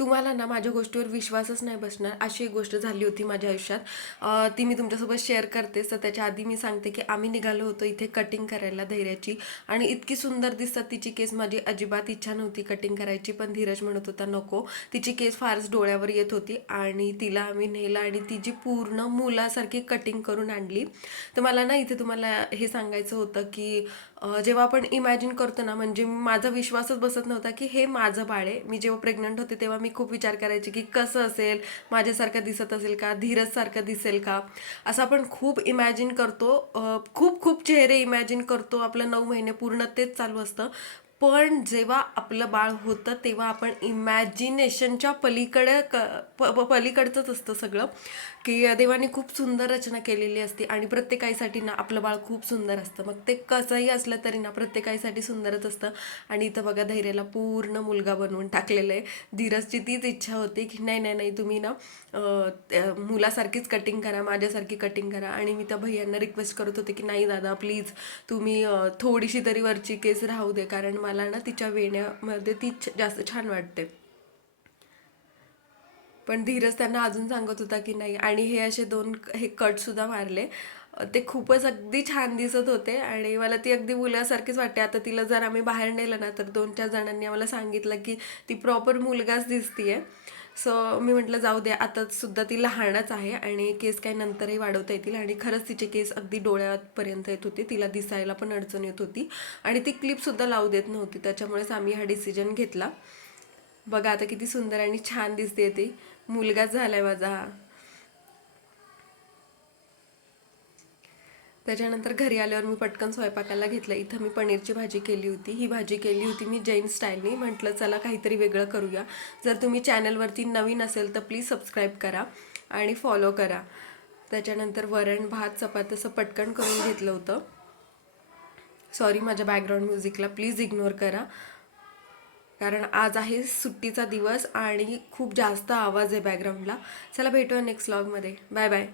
तुम्हाला ना माझ्या गोष्टीवर विश्वासच नाही बसणार अशी एक गोष्ट झाली होती माझ्या आयुष्यात. ती मी तुमच्यासोबत शेअर करतेच. तर त्याच्या आधी मी सांगते की आम्ही निघालो होतो इथे कटिंग करायला धैर्याची, आणि इतकी सुंदर दिसतात तिची केस. माझी अजिबात इच्छा नव्हती कटिंग करायची, पण धीरज म्हणत होता नको. तिची केस फारच डोळ्यावर येत होती आणि तिला आम्ही नेलं आणि तिची पूर्ण मुलासारखी कटिंग करून आणली. तर मला ना इथे तुम्हाला हे सांगायचं होतं की जेव्हा आपण इमॅजिन करतो ना, म्हणजे माझा विश्वासच बसत नव्हता की हे माझं बाळ आहे. मी जेव्हा प्रेग्नंट होते तेव्हा मी खूप विचार करायचे की कसं असेल, माझ्यासारखं दिसत असेल का, धीरजसारखं दिसेल का, असं आपण खूप इमॅजिन करतो. खूप खूप चेहरे इमॅजिन करतो. आपलं 9 महिने पूर्ण तेच चालू असतं. पण जेव्हा आपलं बाळ होतं तेव्हा आपण इमॅजिनेशनच्या पलीकडचंच असतं सगळं. की देवाने खूप सुंदर रचना केलेली असते आणि प्रत्येकासाठी ना आपलं बाळ खूप सुंदर असतं. मग ते कसंही असलं तरी ना प्रत्येकासाठी सुंदरच असतं. आणि इथं बघा धैर्याला पूर्ण मुलगा बनवून टाकलेलं आहे. धीरजची तीच इच्छा होती की नाही नाही नाही, तुम्ही ना त्या मुलासारखीच कटिंग करा, माझ्यासारखी कटिंग करा. आणि मी त्या भैयांना रिक्वेस्ट करत होते की नाही दादा प्लीज, तुम्ही थोडीशी तरी वरची केस राहू दे, कारण मला ना तिच्या वेण्यामध्ये ती जास्त छान वाटते. पण धीरज त्यांना अजून सांगत होता की नाही. आणि हे असे दोन हे कटसुद्धा मारले. ते खूपच अगदी छान दिसत होते आणि मला ती अगदी मुलासारखीच वाटते. आता तिला जर आम्ही बाहेर नेलं ना तर 2-4 जणांनी आम्हाला सांगितलं की ती प्रॉपर मुलगाच दिसतीये. सो मी म्हटलं जाऊ द्या, आता सुद्धा ती लहानच आहे आणि केस काही नंतरही वाढवता येतील. आणि खरंच तिचे केस अगदी डोळ्यापर्यंत येत होते, तिला दिसायला पण अडचण येत होती आणि ती क्लिपसुद्धा लावू देत नव्हती. त्याच्यामुळेच आम्ही हा डिसिजन घेतला. बघा आता किती सुंदर आणि छान दिसते ती. मुलगाच झालाय माझा हा. त्याच्यानंतर घरी आल्यावर मी पटकन स्वयंपाकाला घेतलं. इथं मी पनीरची भाजी केली होती. ही भाजी केली होती मी जैन स्टाईलनी. म्हटलं चला काहीतरी वेगळं करूया. जर तुम्ही चॅनलवरती नवीन असेल तर प्लीज सबस्क्राईब करा आणि फॉलो करा. त्याच्यानंतर वरण भात चपाती असं पटकन करून घेतलं होतं. सॉरी माझ्या बॅकग्राऊंड म्युझिकला प्लीज इग्नोर करा, कारण आज आहे सुट्टीचा दिवस आणि खूप जास्त आवाज आहे बॅकग्राऊंडला. चला भेटूया नेक्स्ट व्लॉगमध्ये. Bye bye.